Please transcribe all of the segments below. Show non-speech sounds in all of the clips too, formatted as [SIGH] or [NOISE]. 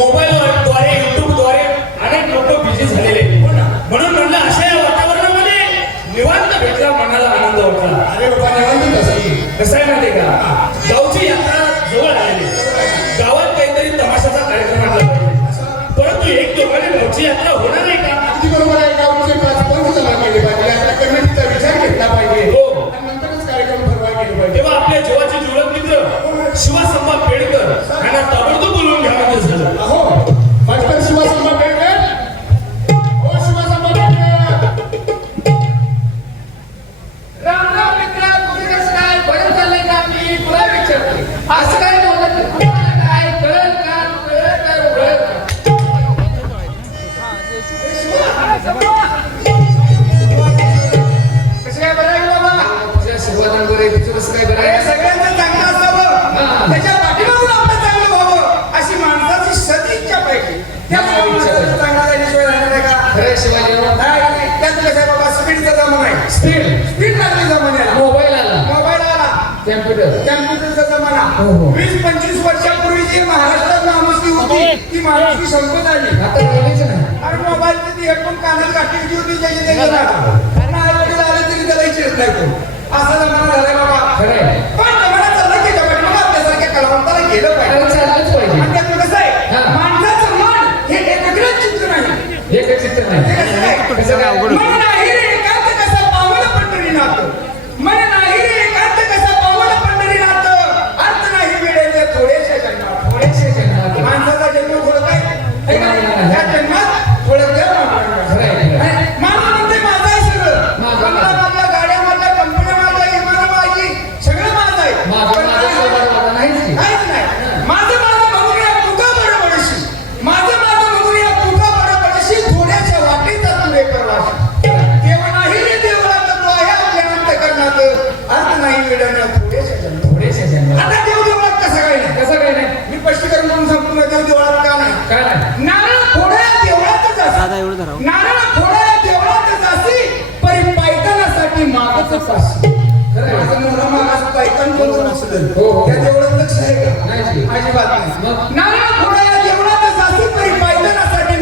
mobile speed speed लागली जमान्याला mobile आला. मोबाईल आला. कॅम्प्युटर कॅम्प्युटरचा जमाना. हो, हो. वीस पंचवीस वर्षापूर्वी जी महाराष्ट्रात नामुष्की होती ती महाराष्ट्री संपत आली. आता राहिलीच नाही. अरे मोबाईलची ती हेडफोन कानात घातली होती त्याची ते गेला आणि आई वडील आले तरी त्याला विचारत नाही कोण. असा जमाना झालाय बाबा. खरं पण जमाना चालला की जमाना मग आपल्यासारख्या कलावंताला गेलं पाहिजे. चाललंच पाहिजे. आणि त्यातलं कसं आहे. माणसाचं मन हे एकग्रह चित्र नाही. हे काही चित्र ते नाही कसं आहे? कसं काय? अवघड नारळ फोडा देवळातच असं नारळ फोडा देवळातच असी परी पायतानासाठी असी मोठा मागास पायतान कोण नसलं. त्या देवळात लक्ष आहे का? नाही. अजिबात? नारळ फोडा या देवळातच असी परी पायतानासाठी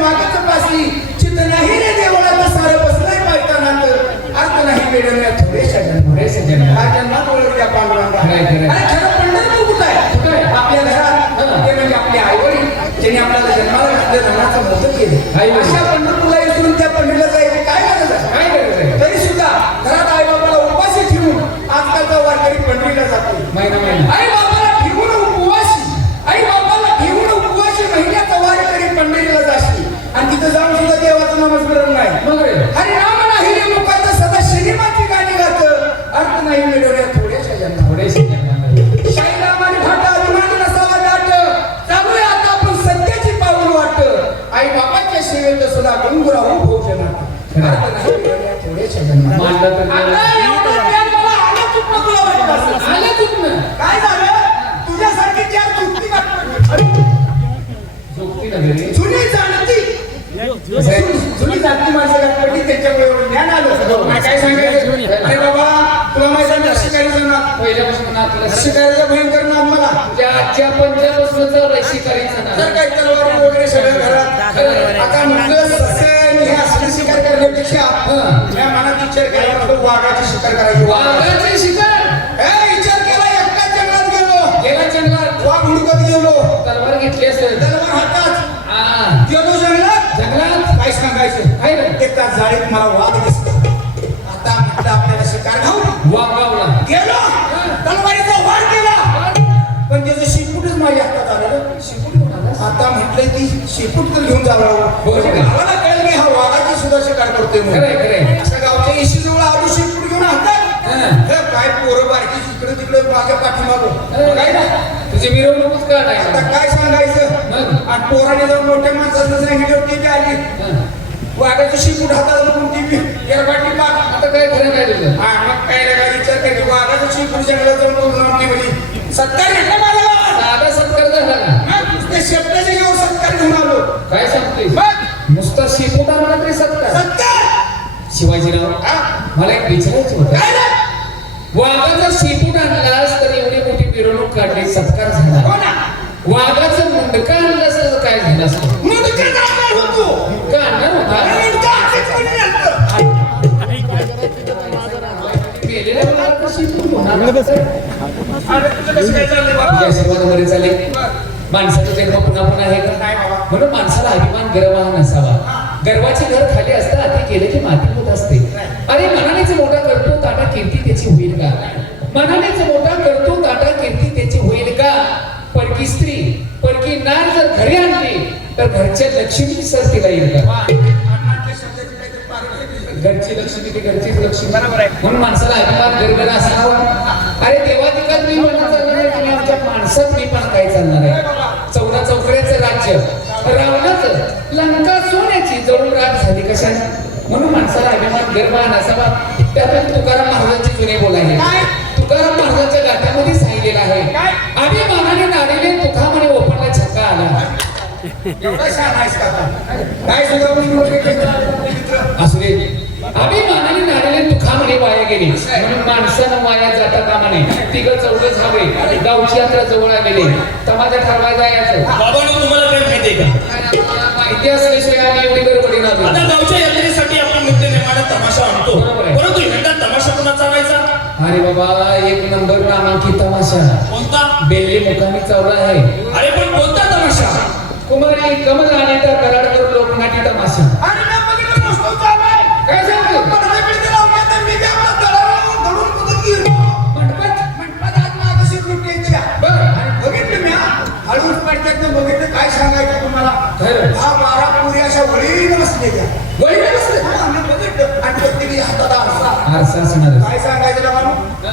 पासी चित नाही रे देवळात सारं बसलंय पायतानात अर्थ नाही मिळण्या थोडेशा जन्म. हा जन्मात ओळखल्या आपल्याला जन्माला घातलं धनाचं मोठं केलं. अशा पंढरपूरला इकडून त्या पंढरीला जायची काय झालं? तुझ्यासारखी चार चुकती जुनी जाणती. जुनी जाणती माणसं त्याच्यामुळे ज्ञान आलं काय सांगायचं? अरे बाबा तुला माहिती आहे ना शिकारीचं नाव पहिल्यापासून शिकारीचं भयंकर नाव मला तुझ्या आजच्या पंचापासून चाललंय शिकारीचं तर ना काही तलवारी वगैरे सगळं घरात. आता नुकतं सस्य आणि हे असली शिकार करण्यापेक्षा. या मनात विचार केला वाघाची शिकार करायची. वाघाचे शिकार? हुडकत गेलो. तलवार घेतली असेल. तलवार हातात. गेलो जंगलात. जंगलात? काय सांगायचं? काय एका जाळीत मला वाघ दिसला आता म्हटलं आपल्याला शिकार घाऊ वाघ गावला गेलो. तलवारीचा वार केला. पण त्याचं शिपूटच माझ्या हातात आलं शिपूट आता म्हटलं की शिपूट तर घेऊन जावं. मला कळलं की हा वाघाची सुद्धा शिकार करतोय म्हणून. गावच्या इशी जवळ आलो शिपूट घेऊन हातात. काय पोरं बारकी इकडे तिकडे माझ्या पाठीमागं. काय ना तुझी मिरवणूकच आता काढायला काय सांगायचं? आणि पोराने जाऊन मोठ्या माणसानं सांगितलं होती की आली. वाघाची शिपूट हातात म्हणून ती बी एरबाटी पाक. आता काय खरं काय तुझं? हा मग काय रे काय विचार केली वाघाचं शिपूट जंगलात बोलून आपली म्हणजे सत्कार घेतला साधा सत्कार झाला ना ते शब्दाचे घेऊन सत्कार घेऊन आलो. काय सांगतोय? मग? नुसता शिपोटा म्हणा तरी सत्कार. सत्कार! शिवाजीराव? मला एक विचारायचं होतं. काय? वाघाचा शेपूट आणलास तर एवढी मिरवणूक काढली सत्कार झाला. हो ना. वाघाचं मुंडकं आणलं असं काय झालं असतं? मुंडकं आणणार होता? झाले माणसाचा जन्म पुन्हा पुन्हा आहे का? म्हणून माणसाला अभिमान गर्व हा. नसावा गर्वाचे घर खाली असतात ते केले की माती होत असते. अरे मनानेच मोठा करतो ताटा कीर्ती त्याची होईल का? मनानेच मोठा करतो ताटा कीर्ती त्याची होईल का? परकी स्त्री परकी नार जर घरी आणली तर घरच्या लक्ष्मी सर तिला येईल का. घरची लक्ष्मी ती घरचीच लक्ष्मी. बरोबर आहे. म्हणून माणसाला अभिमान गर्व असावा. अरे देवाधिकात मी म्हणत चालणार तुम्ही आमच्या माणसात मी पण काय चालणार आहे? चौदा चौकड्याचं राज्य रावणाचं लंका सोन्याची जळून रात झाली कशाने म्हणून माणसाला अभिमान गर्व हा नसावा त्यातून तुकाराम महाराजांची जुने बोल आहे काय? तुकाराम महाराजांच्या गाथ्यामध्ये सांगितलेलं आहे. काय? अभिमानाने नारीने तुका म्हणे ओपनला छक्का आला. एवढा आहेस का? काय सुद्धा केलं? असू दे. अभिमानाने नारीने तुका म्हणे वाया गेली. म्हणून माणसानं वाया जाता कामा नये. तिघ चौघ झावे गावची यात्रा जवळ गेले तमाशा ठरवाय जायचं. बाबांनो तुम्हाला काय माहितीये का? माहिती असल्याशिवाय आम्ही एवढी गडबडी आता गावच्या यात्रेसाठी आपण नृत्य निर्माणात तमाशा आणतो. परंतु यंदा तमाशा कोणाचा आणायचा अरे बाबा एक नंबर नामांकित तमाशा. कोणता? बेल्ली मुकामी चावला आहे. अरे पण कोणता तमाशा? कुमारी कमल राणीचा कराडकर लोकनाट्य तमाशा. पडत्यातनं बघितलं काय सांगायचं तुम्हाला. दहा बारा पुरी अशा वळीनं बसलेल्या. वळीनं बसले? हा, बघितलं. आणि प्रत्येकी हातात आरसा. आरसा असणार काय सांगायचं ना?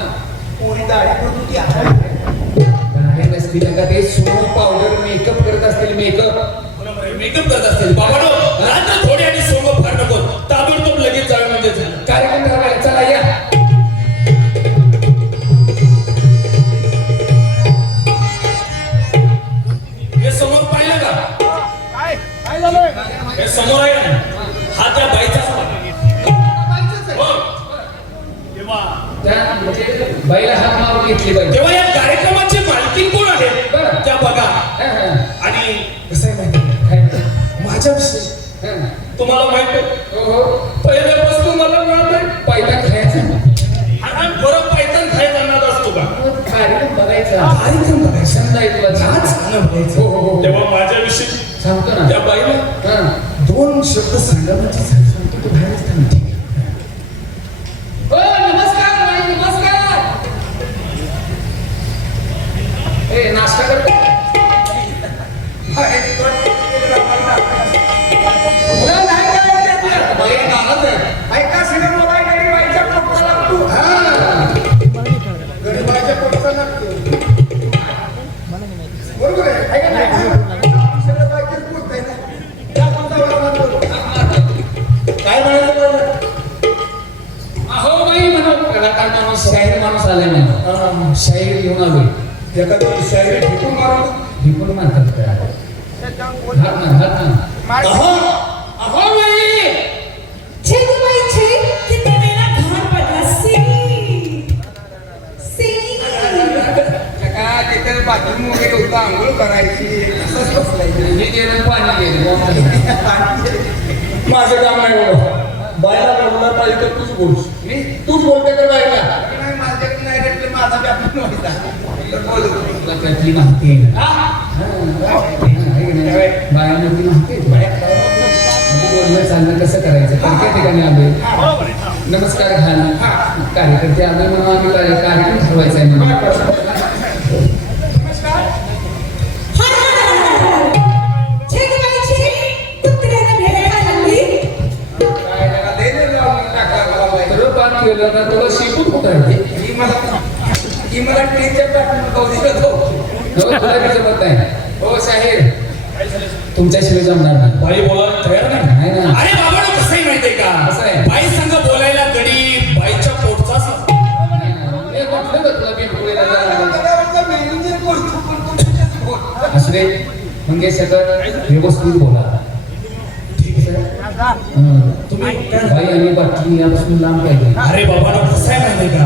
पोरी दाढी का ते पावडर मेकअप करत असतील मेकअप मेकअप करत असतील रात्र समोर आहे ना हा त्या बाईचा हो. तेव्हा त्या म्हणजे बाईला हात मारून घेतली पाहिजे तेव्हा या कार्यक्रमाची मालकी कोण आहे? बरं. त्या बघा. हा, हा. आणि कसं आहे माहिती? माझ्याविषयी हा. तुम्हाला माहीत हो, हो. पहिल्यापासून मला मिळत आहे. पहिला खायचा. हा बरं पायथन खायचा असतो का? कार्यक्रम बघायचा. कार्यक्रम बघायचा. तुला. छान चांगलं बघायचं. तेव्हा माझ्याविषयी सांगतो ना. त्या बाईला? हा. दोन बाथरूम वगैरे होतं आंघोळ करायची. असंच बसलायचं. हे गेलं पाणी गेलं. [LAUGHS] माझं काम नाही बायला बोलला पाहिजे तर तूच बोल मी? तूच बोलते बायला? माझ्याकडे नाही माझा व्यापार. तर बोलू. त्यातली माहिती आहे? हा, माहिती बोलणं चालणं कसं करायचं? कोणत्या ठिकाणी आलोय. नमस्कार घाल. कार्यकर्ते आलोय म्हणून आम्ही कार्यक्रम ठरवायचा आहे म्हणून. केलं ना तुला शिकून उतरते ही मला. हो, तुला नाही हो शाहीर तुमच्याशिवाय जमणार नाही बाई बोलायला तयार नाही ना अरे बाबा कसंही माहितीये का कसं आहे? बाई संघ बोलायला गडी बाईच्या पोटचा असतो. नाही ना. हे म्हटलं का तुला बिनकुळीला जायला? त्याच्यावरचा मेनूचे बोलतो, पण तो तुझ्याच बोल. असू दे मंगेशकर व्यवस्थित बोला हं. तुम्ही भाई आम्ही या पासून लांब पाहिजे अरे बाबा कसं आहे माहिती का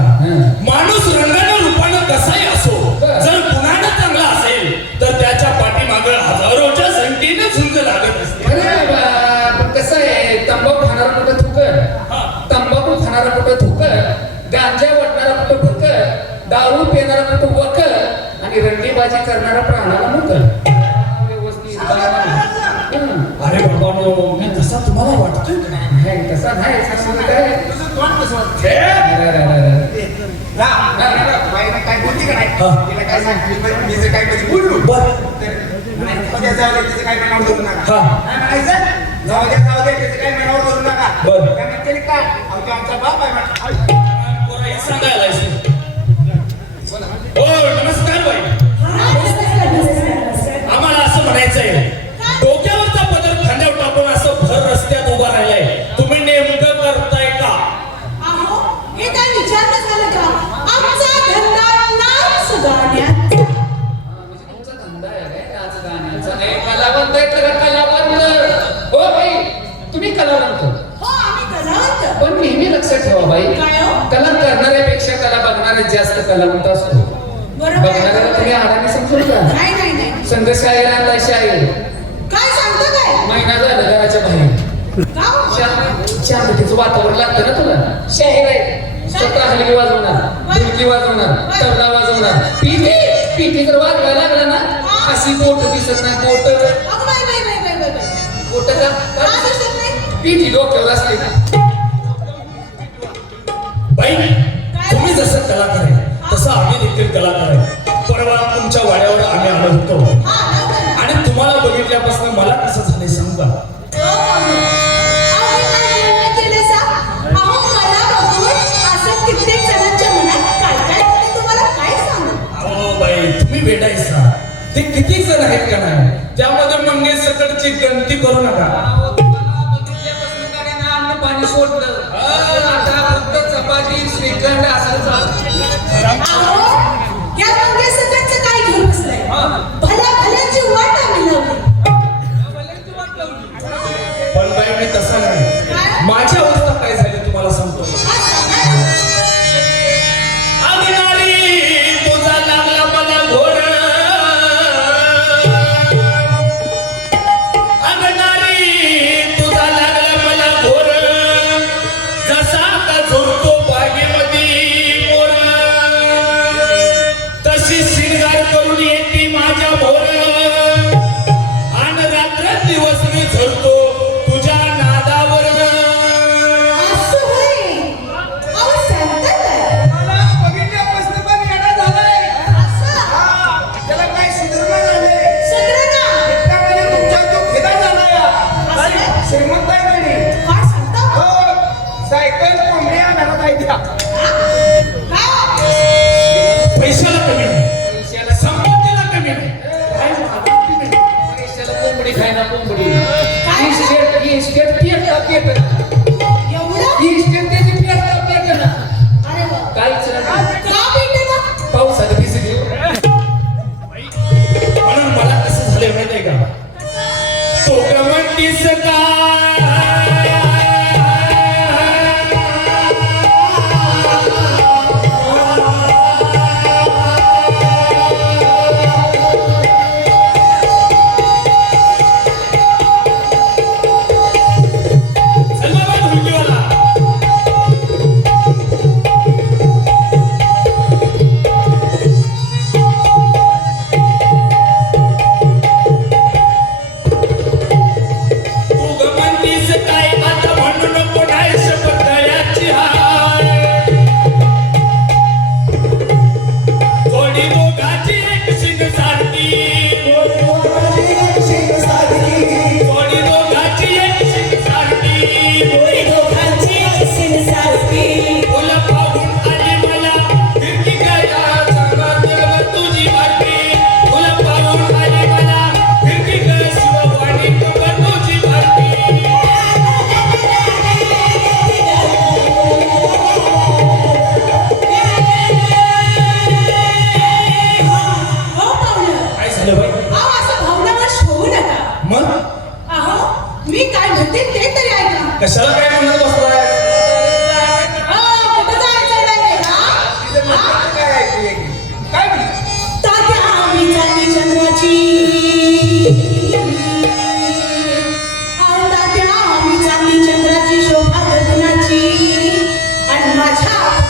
माणूस रंगाने रूपानं कसाही असो जर गुणानं चांगला असेल तर त्याच्या पाठीमाग हजारोच्या संख्येनं झुंज लागत असते. अरे कसं आहे तंबाखू खाणार कुठं थुकत तंबाखू खाणारा कुठं थुकत गांजा वाटणारा कुठं फुकत दारू पिणारा कुठं वकत आणि रंगीबाजी करणारा प्राणाला मुकत तसा तुम्हाला वाटतोय का नाही तसा नाही सांगू काय तुझं तोंड कसं? हे? अरे. रा, रा, रा, बाईनं काय बोलली का नाही हा. तिला काय सांगितलं मी जर काय कधी बोललो बर नाही, जाऊ तिचं काय मनावर धरू नका हा. काय म्हणायचं? जाऊ दे जाऊ दे तिचं काय मनावर धरू नका बरं. काय म्हणते रे काय आमचा बाप आहे हे सांगायला. ओ नमस्कार आहे तर कलावंत? हो बाई तुम्ही कलावंत. हो, आम्ही कलावंत. पण नेहमी लक्षात ठेवा बाई. काय हो? कला करणाऱ्यापेक्षा कला बघणारे जास्त कलावंत असतो. बघणाऱ्याला बरोबर तुम्ही आहे. आरामी समजून का नाही, नाही, नाही. संघ शाहीर आणला शाहीर काय सांगता काय? महिना झाला घराच्या बाहेर. का हो? शांततेचं वातावरण लागतं ना तुला? शाहीर आहे. स्वतः हलगी वाजवणार ढोलकी वाजवणार तबला वाजवणार. पिठी पिठी जर वाजवायला लागला. अशी बोट दिसत नाही बोट अगं बाई, बाई, बाई, बाई, बाई, बाई. बोट का का दिसत नाही? पिठी डोक्यावर असते बाई तुम्ही जसं कलाकार आहे तसं आम्ही देखील कलाकार आहे परवा तुमच्या वाड्यावर आम्ही आलो होतो हा, नव्हतं. आणि तुम्हाला बघितल्यापासून मला कसं ते किती जण आहेत का नाही? त्यामध्ये मंगेश सकटची गणती करू नका. पाणी सोडलं आता फक्त चपाती श्रीखंड असं चालतं.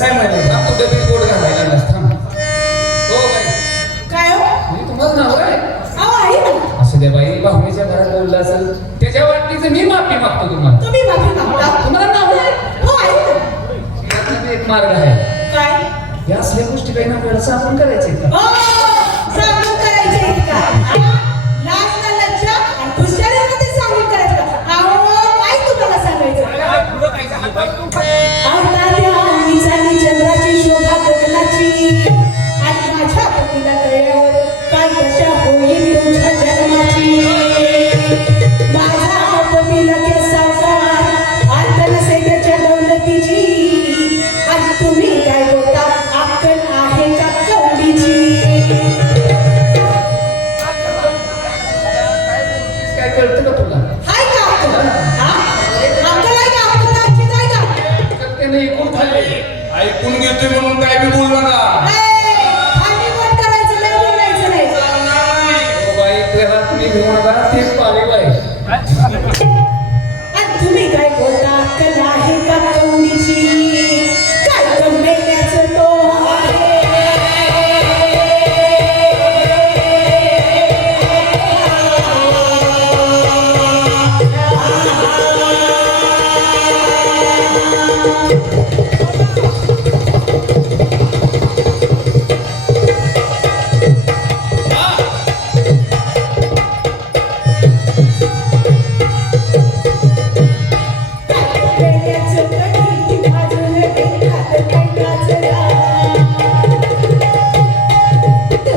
आहे माहिती आहे का? थांब तू डबे गोड घालायला लागलास थांब. हो बाई. काय हो? मी तुम्हाला नवरा आहे. अहो आहे ना. असू दे बाई. भावनेच्या घरात बोलला असेल त्याच्या वाटणीचं मी माफी मागतो तुम्हाला. तुम्ही माफी मागता. तुम्हाला नवरा आहे? हो आहे ना. यातनं एक मार्ग आहे. काय? या असल्या गोष्टी काही ना आपल्याला सामून करायचे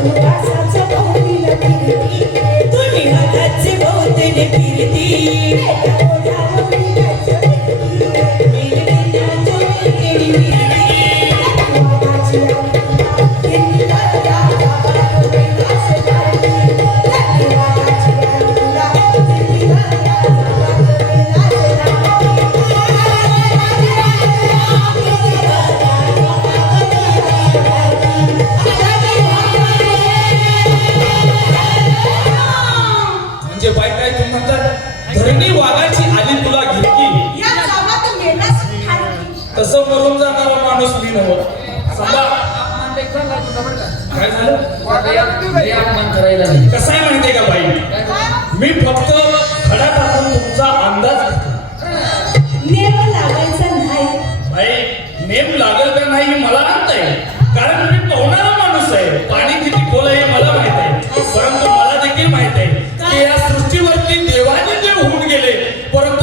फिरती तुम्ही हाताचे भोवतीने फिरती तर धरणी वाघाची आली तुला घेतली तस करून जाणारा माणूस मी नव काय झालं? कसं का बाई? मी फक्त खडा टाकून तुमचा अंदाज नेम लागायचा नाही. बाई नेम लागल का नाही हे मला आणत आहे. कारण मी पोहणारा माणूस आहे. पाणी किती खोल आहे मला माहीत आहे. परंतु मला देखील माहीत आहे. की या सृष्टी देवाने जे होऊन गेले. परंतु